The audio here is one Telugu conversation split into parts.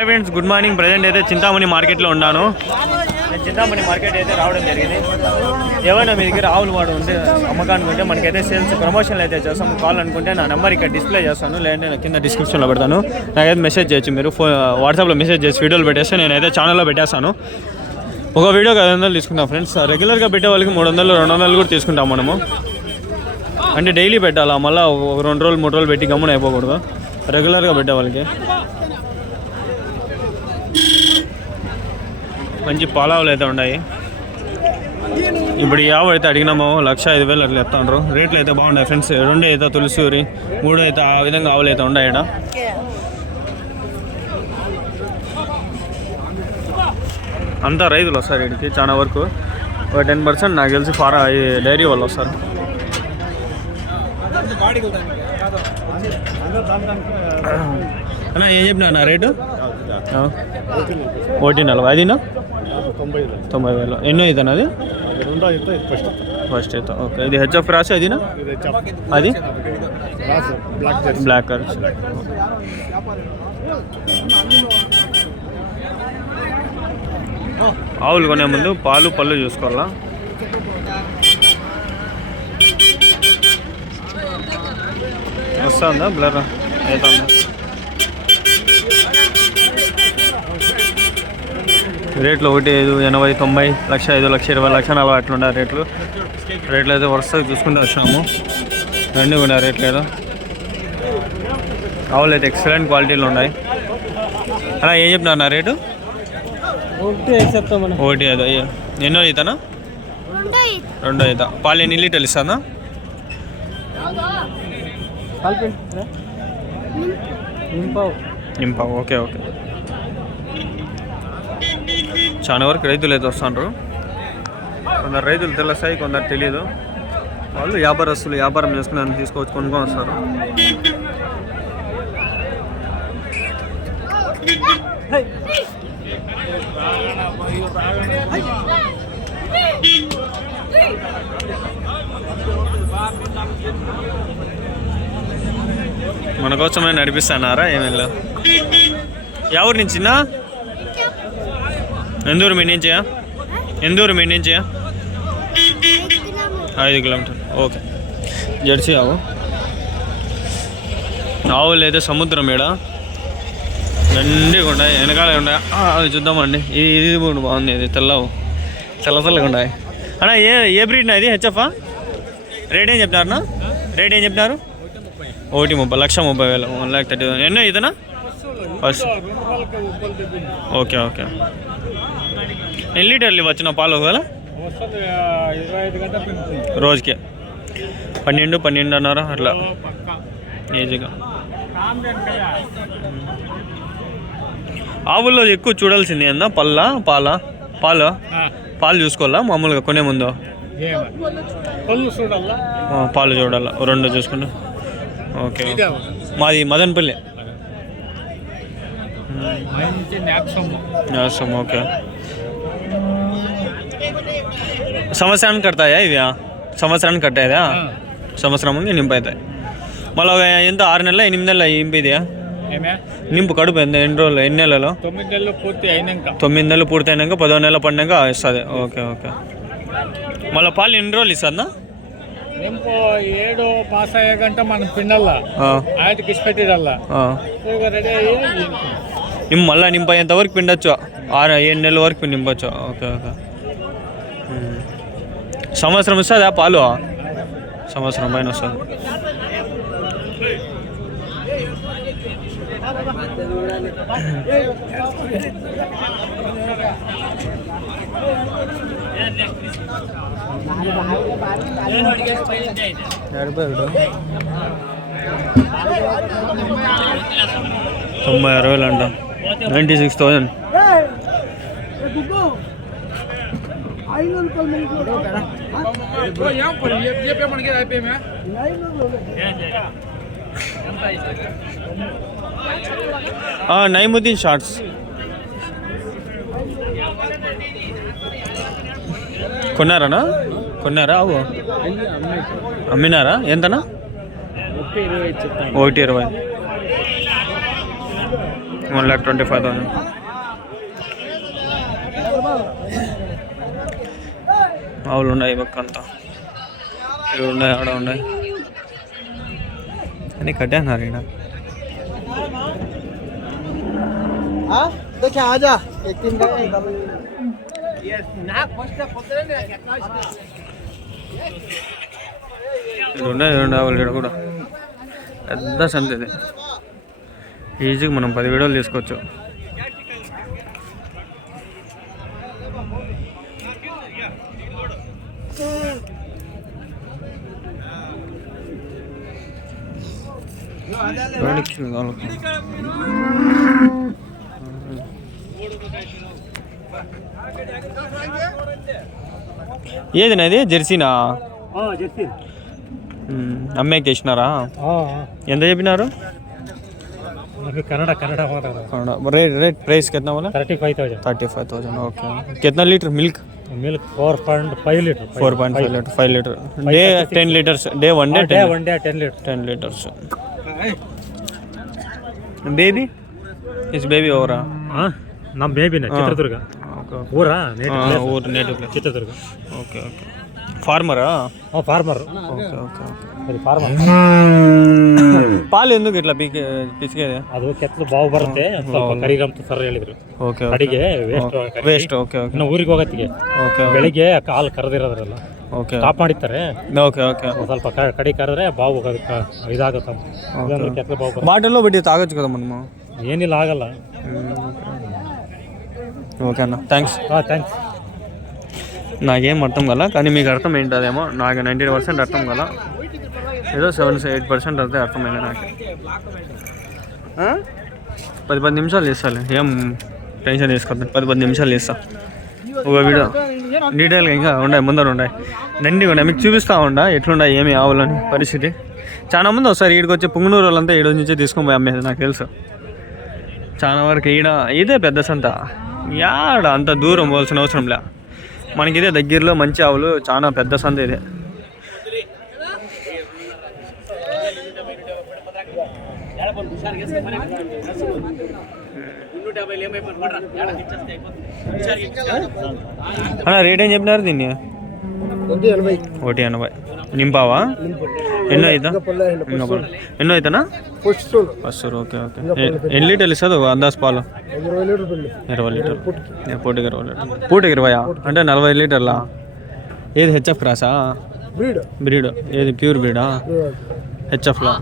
Hi friends, good morning. Present అయితే చింతామణి మార్కెట్లో ఉన్నాను. నేను చింతామణి మార్కెట్ అయితే రావడం జరిగింది. ఏమైనా మీ దగ్గర ఆవులు వాడు ఉంటే అమ్మకానికి ఉంటే మనకైతే సేల్స్ ప్రమోషన్లు అయితే చేస్తాం. కావాలనుకుంటే నా నెంబర్ ఇక్కడ డిస్ప్లే చేస్తాను, లేదంటే నా కింద డిస్క్రిప్షన్లో పెడతాను. నాకైతే మెసేజ్ చేయొచ్చు. మీరు వాట్సాప్లో మెసేజ్ చేసి వీడియోలు పెట్టేస్తే నేనైతే ఛానల్లో పెట్టేస్తాను. ఒక వీడియోకి 500 తీసుకుంటాం ఫ్రెండ్స్. రెగ్యులర్గా పెట్టే వాళ్ళకి 300, 200 కూడా తీసుకుంటాం మనము. అంటే డైలీ పెట్టాలా, మళ్ళీ 2 రోజులు 3 రోజులు పెట్టి గమ్మున అయిపోకూడదు. రెగ్యులర్గా పెట్టే వాళ్ళకి మంచి పాలావులు అయితే ఉన్నాయి. ఇప్పుడు ఈ ఆవు అయితే అడిగినాము 1,05,000 అట్లా చెప్తాండ్రు. రేట్లు అయితే బాగున్నాయి ఫ్రెండ్స్. 2 అయితే తులసూరి, 3 అయితే ఆ విధంగా ఆవులు అయితే ఉన్నాయి. ఇక్కడ అంతా రైతులు వస్తారు ఇక్కడికి చాలా వరకు. ఒక 10% నాకు తెలిసి డైరీ వాళ్ళు వస్తారు. అన్నా ఏం చెప్పినా నా రేటు? 1,40,000. అదినా 90,000. ఎన్నో అవుతాను అది? ఫస్ట్ అవుతా. ఓకే. ఇది హెచ్ఎఫ్ క్రాస్ అదినా? అది బ్లాక్ కలర్. ఆవులు కొనే ముందు పాలు పళ్ళు చూసుకోవాలా. వస్తుందా బ్లర్ అవుతుందా? రేట్లు 1,5, 80, 90, 1,05,000, 1,20,000, 1,40,000 అట్లుండే రేట్లు అయితే వరుసగా చూసుకుంటూ వచ్చినాము. అన్నీ కూడా రేట్లు ఏదో. ఆవులు అయితే ఎక్సలెంట్ క్వాలిటీలు ఉన్నాయి. అలా ఏం చెప్పినా నా రేటు? 1,5. ఎన్నో అవుతానా? 2 అవుతా. పాలు ఎన్ని లీటర్లు ఇస్తానా? నింపావు. ఓకే. చాలా వరకు రైతులు అయితే వస్తున్నారు. కొందరు రైతులు తెలుస్తాయి, కొందరు తెలియదు. వాళ్ళు వ్యాపారస్తులు వ్యాపారం చేసుకుని తీసుకోవచ్చు, కొనుక్కొని వస్తారు. మన కోసమే నడిపిస్తున్నారా ఏమైనా? ఎవరి నుంచినా? ఎందూరు మీ నుంచా? 5 కిలోమీటర్లు. ఓకే. జెర్సీ ఆవులు అయితే సముద్రం ఈడ దండిగా ఉన్నాయి, వెనకాల ఉన్నాయి. అవి చూద్దామండి. ఇది బాగుంది. ఇది తెల్లగా ఉన్నాయి. అన్నా ఏ బ్రీడ్నా ఇది? హెచ్ఎఫ్? రేట్ ఏం చెప్పినారన్నా? 1,30,000. 1,30,000. 1,30,000. ఎన్నో ఇదనా? ఫస్ట్. ఓకే. ఎన్ని లీటర్లు వచ్చిన పాలు ఒకవేళ? రోజుకి 12-12.5 అట్లా ఈజీగా. ఆవుల్లో ఎక్కువ చూడాల్సింది ఏందా? పాలు చూసుకోవాలా మామూలుగా కొనే ముందు? పాలు చూడాలా 2 చూసుకుంటా. ఓకే. మాది మదనపల్లి. ఓకే. సంవత్సరానికి కడతాయా ఇవి? సంవత్సరానికి కట్టాయా? సంవత్సరం ముందు నింపు అవుతాయి. మళ్ళీ ఎంత 6 నెలల 8 నెలల ఇంపిదియా నింపు? కడుపు ఎన్ని రోజులు? ఎన్ని నెలలో? 9 నెలలు పూర్తి అయినాక 10వ నెల పడినాక ఇస్తుంది. ఓకే. మళ్ళీ పాలు ఎన్ని రోజులు ఇస్తుందా? 7 పాస్ అయ్యే గంట మనం పిండల్లా ఆయనకి ఇష్టపెట్టిరల్లా రెడీ అయ్యి మళ్ళీ నింపయ్యేంత వరకు పిండొచ్చు. 6-7 నెలల వరకు నింపచ్చు. ఓకే. సంవత్సరం వస్తుందా పాలు? సంవత్సరం పైన వస్తుంది. $96,000 అంట. 96,000. నైముద్దీన్ షార్ట్స్ కొన్నారా? అమ్మినారా? ఎంతనా? 1,20. 1,25,000. ఆవులు ఉన్నాయి పక్క అంతా, ఇక్కడ ఉన్నాయి, ఆడ ఉన్నాయి అని కట్టేస్తున్నారు ఇక్కడ. ఉన్నాయి ఆవులు ఇక్కడ కూడా, పెద్ద సంత ఇది. ఈజీగా మనం 10 వీడియోలు తీసుకోవచ్చు. ఏదినా ఇది జెర్సీనా? అమ్మేకి వేసినారా? ఎంత చెప్పినారు? कन्नड़ रेट प्राइस कितना बोला? 35,000. ओके. कितना litre milk? 4.5 litre. 5 litre. Day 10 litres. Day 1 day 10 litres. Baby इस बेबी हो रहा? ನಮ್ಮ ಬೇಬಿನ ಚಿತ್ರದುರ್ಗ. ಊರಾ ಊರು ನೇಟಿವ್ ಚಿತ್ರದುರ್ಗ. ಓಕೆ. ఫార్మరా? ఫార్మర్. ఓకే. పాలు ఎందుకు ఇట్లా పిసికేది? ಅದು ಕೆತ್ತಲು ಬಾವು ಬರುತ್ತೆ, ಸ್ವಲ್ಪ ಕರಿಗಂತ ಸರ್ ಹೇಳಿದ್ರು. ಓಕೆ. ಅಡಿಗೆ ವೇಸ್ಟ್. ಓಕೆ. ಇನ್ನು ಊರಿಗೆ ಹೋಗತ್ತಿಗೆ ಬೆಳಿಗ್ಗೆ ಕಾಲು ಕರೆದಿರೋದ್ರಲ್ಲ, ಓಕೆ, ಸ್ಟಾಪ್ ಮಾಡಿರ್ತಾರೆ. ಓಕೆ. ಸ್ವಲ್ಪ ಕಡಿ ಕರೆದ್ರೆ ಬಾವು ಇದಾಗುತ್ತೆ. ಕೆತ್ತಲು ಬಾವು బాటిల్లో పెట్టి తాగొచ్చు కదా మనము. ಏನಿಲ್ಲ, ಆಗಲ್ಲ. ఓకే అన్న, థ్యాంక్స్. నాకేం అర్థం కల, కానీ మీకు అర్థం ఏంటదేమో. నాకు 90% అర్థం కల, ఏదో 7-8% అయితే అర్థమైంది నాకు. 10 నిమిషాలు చేస్తాను, ఏం టెన్షన్ తీసుకోద్దు. 10 నిమిషాలు చేస్తా. ఒక వీడియో డీటెయిల్గా ఇంకా ఉన్నాయి, ముందర ఉన్నాయి, దండిగా ఉన్నాయి, మీకు చూపిస్తూ ఉండా ఎట్లున్నాయి ఏమి ఆవులని పరిస్థితి. చాలా మంది వస్తారు ఈడికి వచ్చి, పుంగనూరు వాళ్ళంతా ఈడ నుంచి తీసుకొని పోయి అమ్మేది నాకు తెలుసు. చాలా వరకు ఈడ ఇదే పెద్ద సంత, యాడ అంత దూరం పోవాల్సిన అవసరం లే, మనకి ఇదే దగ్గరలో మంచి ఆవులు, చాలా పెద్ద సంత ఇదే. అన్న రేట్ ఏం చెప్పినారు దీన్ని? 180. నింపావా? ఎన్నో అవుతా? ఎన్నో అవుతానా? ఫస్ట్. ఓకే. ఎన్ని లీటర్లు ఇస్తుంది అందాజ పాలు? 20 లీటర్. పూటకి 20 లీటర్. పూటకి 20 అంటే 40 లీటర్లా? ఏది హెచ్ఎఫ్ క్రాసా? బ్రీడ్ ఏది? ప్యూర్ బ్రీడా? హెచ్ఎఫ్లో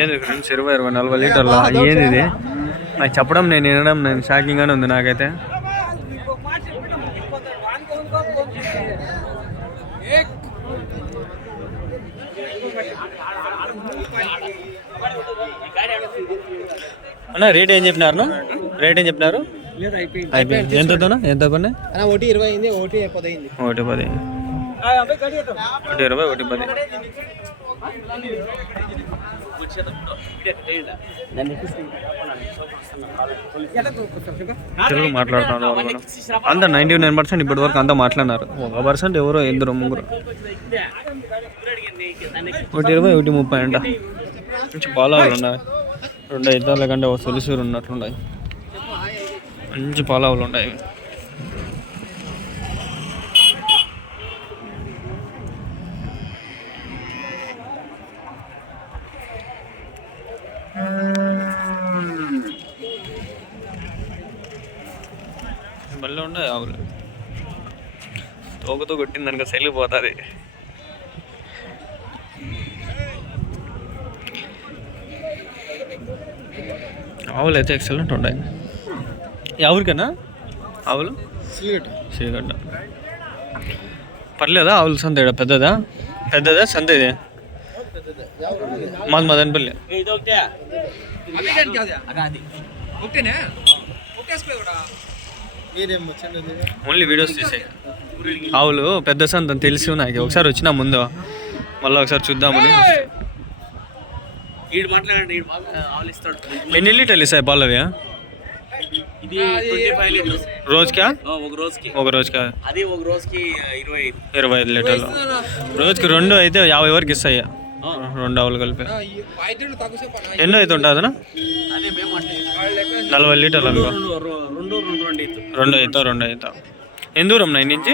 ఏది ఫ్రెండ్స్? 20-40 లీటర్లా? ఏది ఇది? నాకు చెప్పడం, నేను వినడం, నేను షాకింగ్గానే ఉంది నాకైతే. అన్న రేట్ ఏం చెప్పినారు? అయిపోయింది. ఎంత పడినా? 1.20 1.10. 1.10. 1.20 1.10. తెలుగు మాట్లాడుతున్నారు అంతా. 99% ఇప్పటి వరకు అంతా మాట్లాడినారు. 1% ఎవరో 2-3 1.20 1.30 అంట. మంచి పాలావులు ఉన్నాయి, 2 ఇద్దాల కంటే ఒక సొలిసూరు ఉన్నట్లున్నాయి, మంచి పాలావులు ఉన్నాయి. మళ్ళీ ఉన్నాయి ఆవులు, తోకతో కొట్టిందనుక సెలిపోతుంది. ఆవులు అయితే ఎక్సలెంట్ ఉన్నాయి. ఎవరికైనా ఆవులు? శ్రీగడ్డ పర్లేదా? ఆవుల సంత ఇక్కడ పెద్దదా సంత ఇది? మాది మదనపల్లి. ఓన్లీ వీడియోస్ తీసే ఆవులు పెద్ద సంత తెలుసు నాకు. ఒకసారి వచ్చినా ముందు, మళ్ళీ ఒకసారి చూద్దామని. ఎన్ని లీటర్లు ఇస్తాయి పాలు అవి? ఇది 25 లీటర్స్ రోజుకా ఒక రోజుకి. ఒక రోజుకా అది ఒక రోజుకి 25. 25 లీటర్లు రోజుకి 2 అయితే 50 వరకు ఇస్తాయి 2 ఆవులు కలిపి. ఎన్నో అయితే ఉంటుంది అదే మేము అంటే 40 లీటర్లు అనుకో. రెండు 2 అవుతా ఎంత దూరం నా నుంచి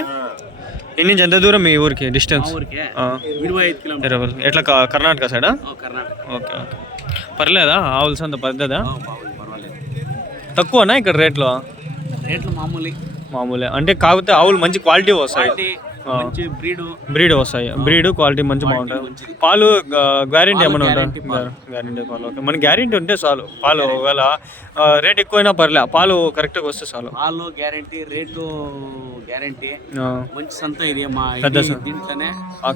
ఎంత దూరం మీ ఊరికి డిస్టెన్స్? ఊరికే 25 కిలోమీటర్ 20. ఎట్లా కర్ణాటక సైడా? కర్ణాటక. Okay okay. పర్లేదా ఆవులు సంత పెద్దదా? పర్వాలేదు. తక్కువనా ఇక్కడ రేట్లు? రేట్లు మామూలే అంటే కాకపోతే ఆవులు మంచి క్వాలిటీ వస్తాయి, మంచి బ్రీడ్ వస్తాయి. బ్రీడ్ క్వాలిటీ మంచి బాగుంటుంది. పాలు గ్యారెంటీ ఏమైనా ఉంటాయి? గ్యారెంటీ పాలు. ఓకే మన గ్యారెంటీ ఉంటే చాలు. పాలు ఒకవేళ రేట్ ఎక్కువైనా పర్లే, పాలు కరెక్ట్గా వస్తే చాలు. పాలు గ్యారెంటీ, రేటు గ్యారెంటీ. మంచి సంత ఇది మా పెద్ద సంత. దీంట్లోనే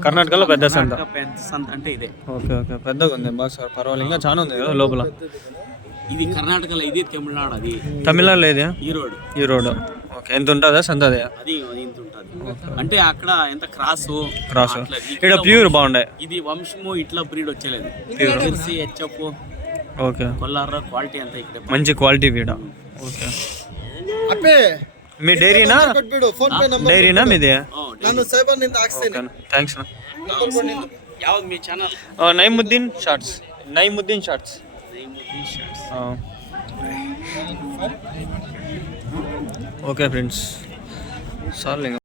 కర్ణాటకలో పెద్ద సంత. పెద్ద సంత అంటే ఇదే. ఓకే ఓకే పెద్దగా ఉంది బాగా సార్, పర్వాలేదు. ఇంకా చాలా ఉంది కదా లోపల. ఇది కర్ణాటకలో, ఇది తమిళనాడు. అది తమిళనాడులో ఏది? ఈ రోడ్. ఓకే ఎంత ఉంటుందా సంత? అది అది ఇంత ఉంటుంది. అంటే అక్కడ ఎంత క్రాస్ ఇక్కడ ప్యూర్ బాగుండే. ఇది వంశము ఇట్లా బ్రీడ్ వచ్చేలేదు. జెర్సీ, హెచ్ఎఫ్, ఓకే కొల్లార క్వాలిటీ అంతా ఇక్కడ మంచి క్వాలిటీ వీడ. ఓకే మీ డైరీనా మీది? థ్యాంక్స్. ಯಾವ್ದು మీ channel? Naimuddin shorts. Okay friends చాలు.